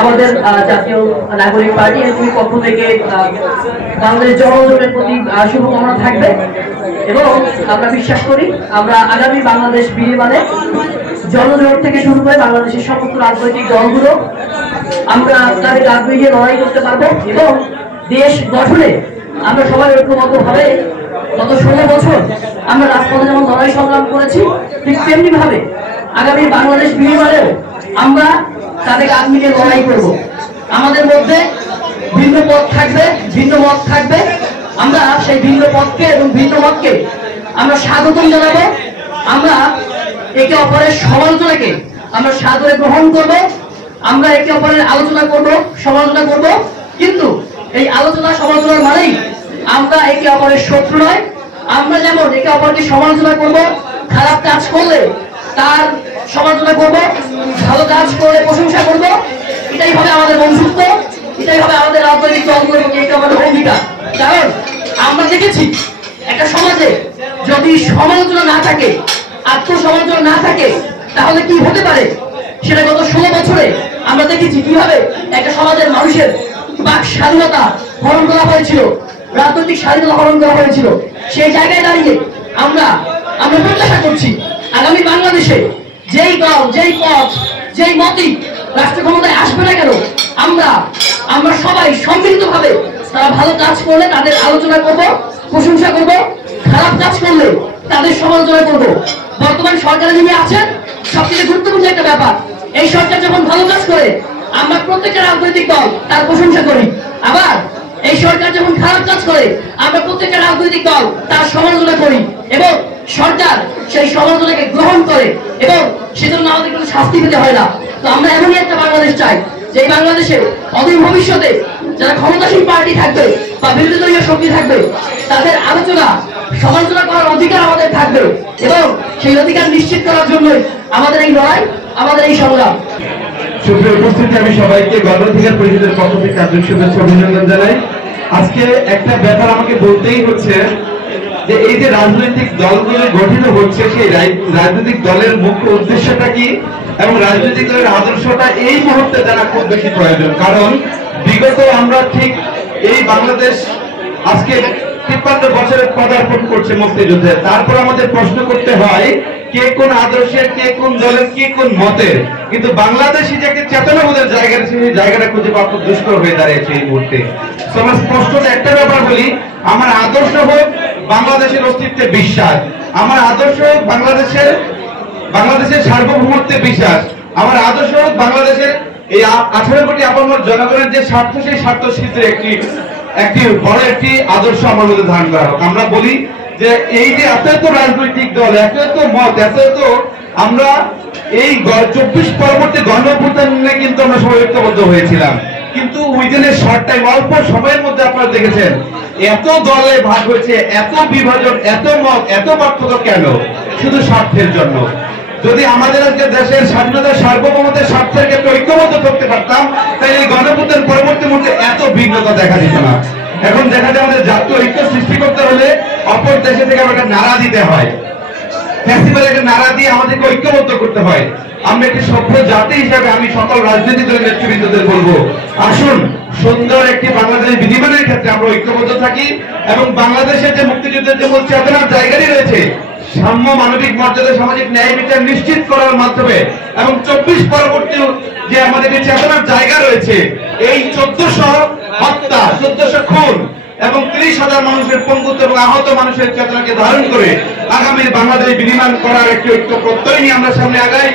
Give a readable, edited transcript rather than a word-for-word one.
আমাদের জাতীয় নাগরিক পার্টি এনসিপির পক্ষ থেকে বাংলাদেশ জনগণের প্রতি শুভকামনা থাকবে এবং আমরা বিশ্বাস করি আমরা আগামী বাংলাদেশ বিনির্মাণে জনজোট থেকে শুরু করে বাংলাদেশের সমস্ত রাজনৈতিক দলগুলো আমরা তাদের কাঁধ মিলিয়ে লড়াই করতে পারবো এবং দেশ গঠনে আমরা সবাই ঐক্যবদ্ধভাবে গত 16 বছর আমরা রাজপথে যেমন লড়াই সংগ্রাম করেছি ঠিক তেমনি ভাবে আগামী বাংলাদেশ বিনির্মাণেও আমরা তাদের কাঁধ মিলিয়ে লড়াই করব। আমাদের মধ্যে ভিন্ন পথ থাকবে, ভিন্ন মত থাকবে, আমরা সেই ভিন্ন পথকে এবং ভিন্ন মতকে আমরা স্বাগতম জানাবো। আমরা একে অপরের সমালোচনাকে আমরা সাদরে গ্রহণ করব, আমরা একে অপরের আলোচনা করব, সমালোচনা করব, কিন্তু এই আলোচনা সমালোচনার মানেই আমরা একে অপরের শত্রু নয়। আমরা যেমন একে অপরকে সমালোচনা করব, খারাপ কাজ করলে তার সমালোচনা করব, ভালো কাজ করলে প্রশংসা করব, এটাই হবে আমাদের বন্ধুত্ব, এটাই হবে আমাদের রাজনৈতিক দলগুলো এবং একে অপরের ভূমিকা। কারণ আমরা দেখেছি একটা সমাজে যদি সমালোচনা না থাকে, আত্মসমালোচনা না থাকে, তাহলে কি হতে পারে সেটা গত 16 বছরে আমরা দেখেছি কিভাবে একটা সমাজের মানুষের বাক স্বাধীনতা হরণ করা হয়েছিল, রাজনৈতিক স্বাধীনতা হরণ করা হয়েছিল। সেই জায়গায় দাঁড়িয়ে আমরা প্রত্যাশা করছি আগামী বাংলাদেশে যেই দল, যেই পথ, যেই মতই রাষ্ট্র ক্ষমতায় আসবে না কেন, আমরা সবাই সম্মিলিতভাবে তারা ভালো কাজ করলে তাদের আলোচনা করব, প্রশংসা করব, খারাপ কাজ করলে তাদের সমালোচনা করব। বর্তমান সরকারে যিনি আছেন সবচেয়ে গুরুত্বপূর্ণ একটা ব্যাপার, এই সরকার যখন ভালো কাজ করে আমরা প্রত্যেকটা রাজনৈতিক দল তার প্রশংসা করি, আবার এই সরকার যখন খারাপ কাজ করে আমরা প্রত্যেকটা রাজনৈতিক দল তার সমালোচনা করি এবং সরকার সেই সমালোচনাকে গ্রহণ করে এবং সেজন্য আমাদের কোনো শাস্তি পেতে হয় না। তো আমরা এমনই একটা বাংলাদেশ চাই যে বাংলাদেশে অদূর ভবিষ্যতে যারা ক্ষমতাসীন পার্টি থাকবে বা বিরোধী দলীয় শক্তি থাকবে তাদের আলোচনা সমালোচনা করার অধিকার আমাদের থাকবে এবং সেই অধিকার নিশ্চিত করার জন্যই আমাদের এই লড়াই, আমাদের এই সংগ্রাম। সুপ্রিয় উপস্থিতি, আমি সবাইকে গণঅধিকার পরিষদের পক্ষ থেকে আন্তরিক শুভেচ্ছা অভিনন্দন জানাই। আজকে একটা ব্যাপার আমাকে বলতেই হচ্ছে যে এই যে রাজনৈতিক দলগুলো গঠিত হচ্ছে সেই রাজনৈতিক দলের মুখ্য উদ্দেশ্যটা কি এবং রাজনৈতিক দলের আদর্শটা এই মুহূর্তে জানা খুব বেশি প্রয়োজন। কারণ বিগত আমরা ঠিক এই বাংলাদেশ আজকে 53 বছরের পদার্পণ করছে মুক্তিযুদ্ধে, তারপর আমাদের প্রশ্ন করতে হয় কে কোন আদর্শের, কে কোন দলের, কে কোন মতের, কিন্তু বাংলাদেশি যে চেতনাবোধের জায়গাটা সেই জায়গাটা খুঁজে পাওয়া খুব দুষ্কর হয়ে দাঁড়িয়েছে এই মুহূর্তে। আমার স্পষ্ট একটা ব্যাপার বলি, আমার আদর্শ হোক বাংলাদেশের অস্তিত্বে বিশ্বাস, আমার আদর্শ হোক বাংলাদেশের সার্বভৌমত্বে বিশ্বাস, আমার আদর্শ হোক বাংলাদেশের এই 18 কোটি আপামর জনগণের যে স্বার্থ সেই স্বার্থ সিদ্ধের একটি বড় একটি আদর্শ আমার মধ্যে ধারণ করা হোক। আমরা বলি যে এই যে এত রাজনৈতিক দল, এত মত, এত আমরা এই 24 পরবর্তী গণঅভ্যুত্থান নিয়ে কিন্তু আমরা সবাই ঐক্যবদ্ধ হয়েছিলাম, কিন্তু উইদিনের শর্ট টাইম অল্প সময়ের মধ্যে আপনারা দেখেছেন এত দলে ভাগ হয়েছে, এত বিভাজন, এত মত, এত পার্থক্য কেন? শুধু স্বার্থের জন্য। যদি আমাদের আজকে দেশের স্বাধীনতার সার্বভৌমত্বের স্বার্থের ক্ষেত্রে ঐক্যবদ্ধ করতে পারতাম তাহলে এই গণঅভ্যুত্থান পরবর্তী মুহূর্তে এত ভিন্নতা দেখা দিত না। এখন দেখা যায় আমাদের জাতীয় ঐক্য সৃষ্টি করতে হলে অপর দেশে থেকে আমাকে নাড়া দিতে হয়, ফ্যাসিবাদকে নাড়া দিয়ে আমাদেরকে ঐক্যবদ্ধ করতে হয়। আমরা একটি সভ্য জাতি হিসাবে আমি সকল রাজনৈতিক দলের নেতৃবৃন্দদের বলবো, আসুন সুন্দর একটি বাংলাদেশ বিনির্মাণের ক্ষেত্রে আমরা ঐক্যবদ্ধ থাকি এবং বাংলাদেশের যে মুক্তিযুদ্ধের যে মূল চেতনার জায়গাটি রয়েছে সাম্য, মানবিক মর্যাদা, সামাজিক ন্যায় বিচার নিশ্চিত করার মাধ্যমে এবং 24 পরবর্তী যে আমাদের যে চেতনার জায়গা রয়েছে এই 1400 হত্যা, 1400 খুন এবং 30,000 মানুষের পঙ্গুত্ব এবং আহত মানুষের চেতনাকে ধারণ করে আগামী বাংলাদেশ বিনির্মাণ করার একটি ঐক্য প্রত্যয় নিয়ে আমরা সামনে আগাই।